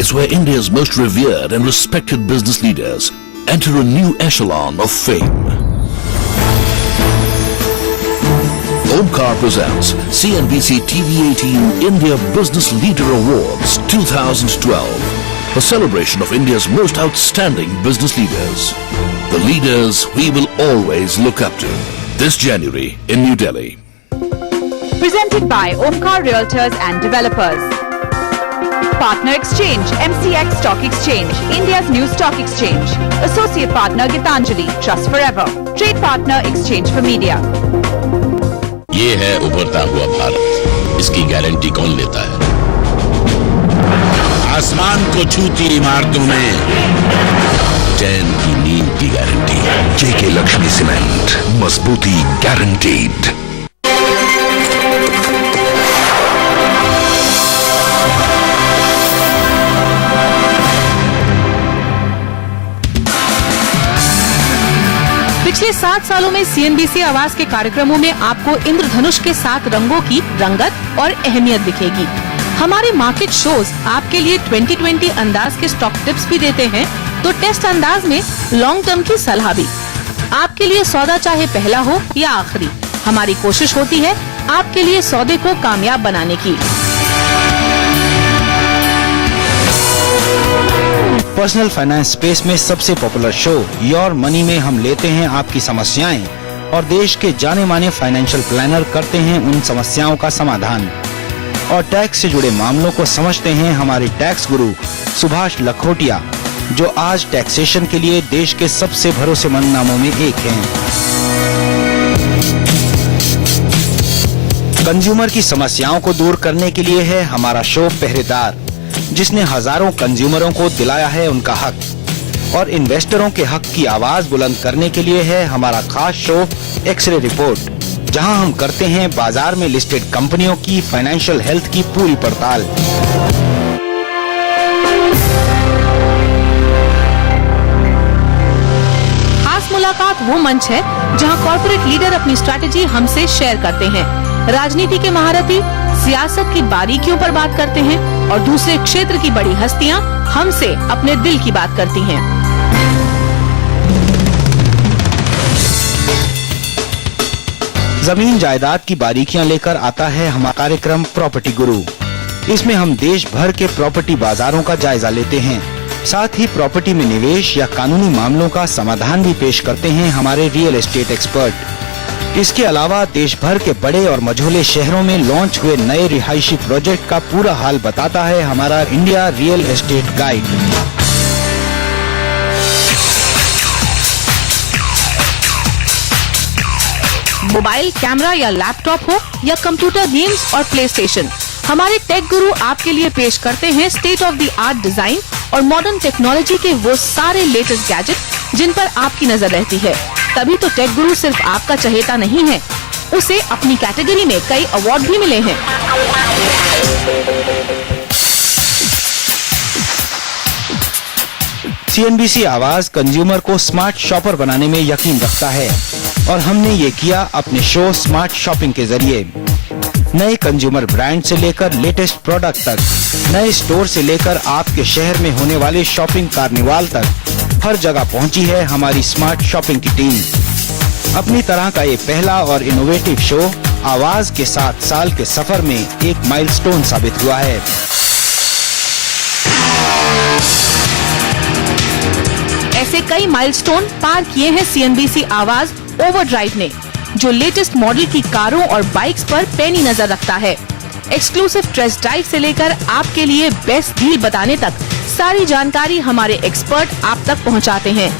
It's where India's most revered and respected business leaders enter a new echelon of fame. Omkar presents CNBC TV18 India Business Leader Awards 2012, a celebration of India's most outstanding business leaders. The leaders we will always look up to. This January in New Delhi. Presented by Omkar Realtors and Developers. Partner Exchange, MCX Stock Exchange, India's new stock exchange. Associate Partner Gitanjali, Trust Forever. Trade Partner Exchange for Media. ये है उभरता हुआ भारत, इसकी guarantee कौन लेता है? आसमान को छूती इमारतों में चैन की नींद की गारंटी। JK Lakshmi Cement, मजबूती गारंटीड। पिछले 7 सालों में CNBC आवाज के कार्यक्रमों में आपको इंद्रधनुष के 7 रंगों की रंगत और अहमियत दिखेगी। हमारे मार्केट शोज आपके लिए 2020 अंदाज के स्टॉक टिप्स भी देते हैं, तो टेस्ट अंदाज में लॉन्ग टर्म की सलाह भी। आपके लिए सौदा चाहे पहला हो या आखिरी, हमारी कोशिश होती है आपके लिए सौदे को कामयाब बनाने की। पर्सनल फाइनेंस स्पेस में सबसे पॉपुलर शो योर मनी में हम लेते हैं आपकी समस्याएं और देश के जाने माने फाइनेंशियल प्लानर करते हैं उन समस्याओं का समाधान। और टैक्स से जुड़े मामलों को समझते हैं हमारे टैक्स गुरु सुभाष लखोटिया, जो आज टैक्सेशन के लिए देश के सबसे भरोसेमंद नामों में एक हैं। कंज्यूमर की समस्याओं को दूर करने के लिए है हमारा शो पहरेदार, जिसने हजारों कंज्यूमरों को दिलाया है उनका हक। और इन्वेस्टरों के हक की आवाज बुलंद करने के लिए है हमारा खास शो एक्सरे रिपोर्ट, जहां हम करते हैं बाजार में लिस्टेड कंपनियों की फाइनेंशियल हेल्थ की पूरी पड़ताल। खास मुलाकात वो मंच है जहां कॉर्पोरेट लीडर अपनी स्ट्रैटेजी हमसे शेयर करते हैं। राजनीति के महारथी सियासत की बारीकियों पर बात करते हैं और दूसरे क्षेत्र की बड़ी हस्तियां हमसे अपने दिल की बात करती हैं। जमीन जायदाद की बारीकियां लेकर आता है हमारा कार्यक्रम प्रॉपर्टी गुरु। इसमें हम देश भर के प्रॉपर्टी बाजारों का जायजा लेते हैं, साथ ही प्रॉपर्टी में निवेश या कानूनी मामलों का समाधान भी पेश करते हैं हमारे रियल एस्टेट एक्सपर्ट। इसके अलावा देश भर के बड़े और मझोले शहरों में लॉन्च हुए नए रिहायशी प्रोजेक्ट का पूरा हाल बताता है हमारा India real estate guide. Mobile camera या लैपटॉप हो या कंप्यूटर गेम्स और प्ले स्टेशन, हमारे टेक गुरु आपके लिए पेश करते हैं state of the art design और मॉडर्न टेक्नोलॉजी के वो सारे लेटेस्ट गैजेट जिन पर आपकी नजर रहती है। तभी तो टेक गुरु सिर्फ आपका चहेता नहीं है, उसे अपनी कैटेगरी में कई अवार्ड भी मिले हैं। CNBC आवाज कंज्यूमर को स्मार्ट शॉपर बनाने में यकीन रखता है और हमने ये किया अपने शो स्मार्ट शॉपिंग के जरिए। नए कंज्यूमर ब्रांड से लेकर लेटेस्ट प्रोडक्ट तक, नए स्टोर से लेकर आपके शहर में होने वाले शॉपिंग कार्निवाल तक, हर जगह पहुंची है हमारी स्मार्ट शॉपिंग की टीम। अपनी तरह का ये पहला और इनोवेटिव शो आवाज के 7 साल के सफर में एक माइलस्टोन साबित हुआ है। ऐसे कई माइलस्टोन पार किए हैं CNBC आवाज ओवरड्राइव ने, जो लेटेस्ट मॉडल की कारों और बाइक्स पर पैनी नजर रखता है। एक्सक्लूसिव टेस्ट ड्राइव से लेकर आपके लिए बेस्ट डील बताने तक सारी जानकारी हमारे एक्सपर्ट आप तक पहुंचाते हैं।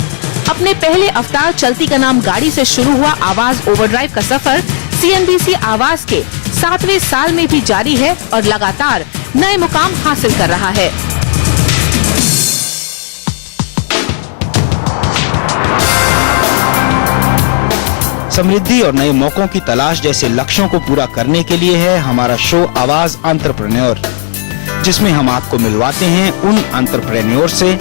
अपने पहले अवतार चलती का नाम गाड़ी से शुरू हुआ आवाज ओवरड्राइव का सफर CNBC आवाज के 7वें साल में भी जारी है और लगातार नए मुकाम हासिल कर रहा है। समृद्धि और नए मौकों की तलाश जैसे लक्ष्यों को पूरा करने के लिए है हमारा शो आवाज एंटरप्रेन्योर, जिसमें हम आपको मिलवाते हैं उन एंटरप्रेन्योर से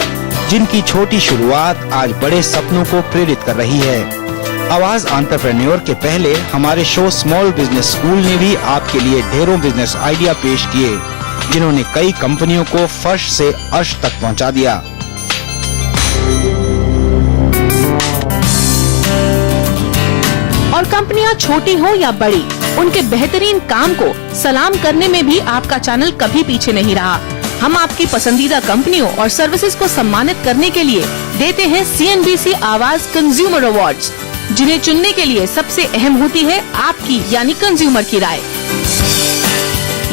जिनकी छोटी शुरुआत आज बड़े सपनों को प्रेरित कर रही है। आवाज एंटरप्रेन्योर के पहले हमारे शो स्मॉल बिजनेस स्कूल ने भी आपके लिए ढेरों बिजनेस आइडिया पेश किए, जिन्होंने कई कंपनियों को फर्श से अर्श तक पहुंचा दिया। और कंपनियां छोटी हो या बड़ी, उनके बेहतरीन काम को सलाम करने में भी आपका चैनल कभी पीछे नहीं रहा। हम आपकी पसंदीदा कंपनियों और सर्विसेज को सम्मानित करने के लिए देते हैं CNBC आवाज कंज्यूमर अवार्ड्स, जिन्हें चुनने के लिए सबसे अहम होती है आपकी यानी कंज्यूमर की राय।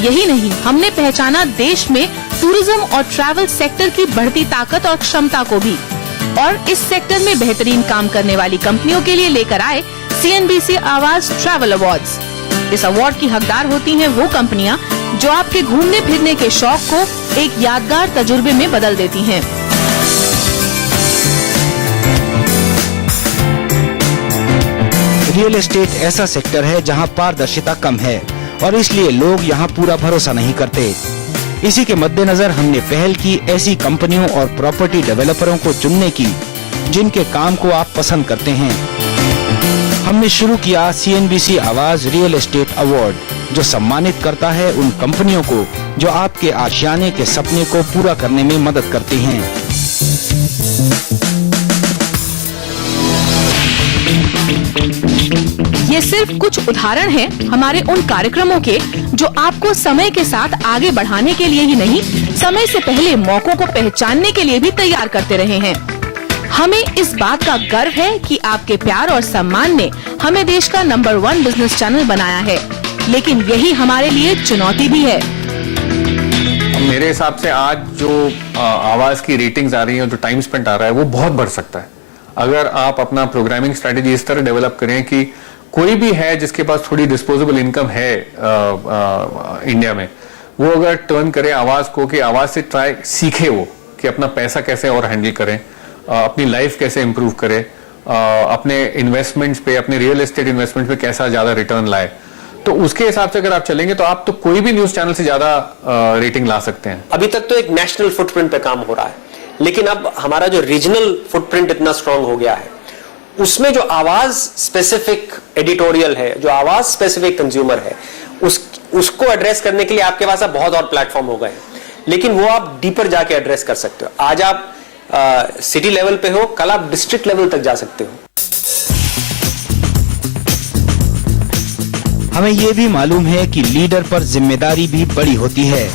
यही नहीं, हमने पहचाना देश में टूरिज्म और ट्रैवल सेक्टर की बढ़ती ताकत और क्षमता को भी, और इस सेक्टर में बेहतरीन काम करने वाली कंपनियों के लिए लेकर आए CNBC आवाज ट्रैवल अवार्ड्स। इस अवार्ड की हकदार होती हैं वो कंपनियां जो आपके घूमने फिरने के शौक को एक यादगार तजुर्बे में बदल देती हैं। रियल एस्टेट ऐसा सेक्टर है जहां पारदर्शिता कम है और इसलिए लोग यहां पूरा भरोसा नहीं करते। इसी के मद्देनजर हमने पहल की ऐसी कंपनियों और प्रॉपर्टी डेवलपरों को चुनने की जिनके काम को आप पसंद करते हैं। हमने शुरू किया CNBC आवाज रियल एस्टेट अवार्ड, जो सम्मानित करता है उन कंपनियों को जो आपके आशियाने के सपने को पूरा करने में मदद करती हैं। ये सिर्फ कुछ उदाहरण हैं हमारे उन कार्यक्रमों के जो आपको समय के साथ आगे बढ़ाने के लिए ही नहीं, समय से पहले मौकों को पहचानने के लिए भी तैयार करते रहे हैं। हमें इस बात का गर्व है कि आपके प्यार और सम्मान ने हमें देश का नंबर 1 बिजनेस चैनल बनाया है, लेकिन यही हमारे लिए चुनौती भी है। मेरे हिसाब से आज जो आवाज की रेटिंग्स आ रही हैं, जो टाइम स्पेंड आ रहा है, वो बहुत बढ़ सकता है अगर आप अपना प्रोग्रामिंग स्ट्रेटेजी इस तरह डेवलप करें कि कोई भी है जिसके पास थोड़ी डिस्पोजेबल इनकम है इंडिया में, वो अगर टर्न करे आवाज को, कि आवाज से ट्राई सीखे वो कि अपना पैसा कैसे और हैंडल करें, अपनी लाइफ कैसे इंप्रूव करे, अपने इन्वेस्टमेंट्स पे, अपने रियल एस्टेट इन्वेस्टमेंट्स पे कैसा ज्यादा रिटर्न लाए, तो उसके हिसाब से अगर आप चलेंगे तो आप तो कोई भी न्यूज चैनल से ज्यादा रेटिंग ला सकते हैं। अभी तक तो एक नेशनल फुटप्रिंट पे काम हो रहा है, लेकिन अब हमारा जो रीजनल फुटप्रिंट इतना स्ट्रांग हो गया है, उसमें जो आवाज स्पेसिफिक एडिटोरियल है, जो आवाज स्पेसिफिक कंज्यूमर है, उसको एड्रेस करने के लिए आपके पास अब बहुत और प्लेटफॉर्म हो गए हैं, लेकिन वो आप डीपर जाके एड्रेस कर सकते हो। आज आप सिटी लेवल पे हो, कल आप डिस्ट्रिक्ट लेवल तक जा सकते हो। हमें ये भी मालूम है कि लीडर पर जिम्मेदारी भी बड़ी होती है,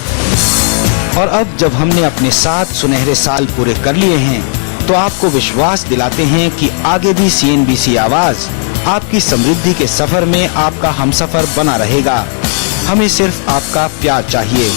और अब जब हमने अपने 7 सुनहरे साल पूरे कर लिए हैं, तो आपको विश्वास दिलाते हैं कि आगे भी CNBC आवाज आपकी समृद्धि के सफर में आपका हमसफर बना रहेगा। हमें सिर्फ आपका प्यार चाहिए।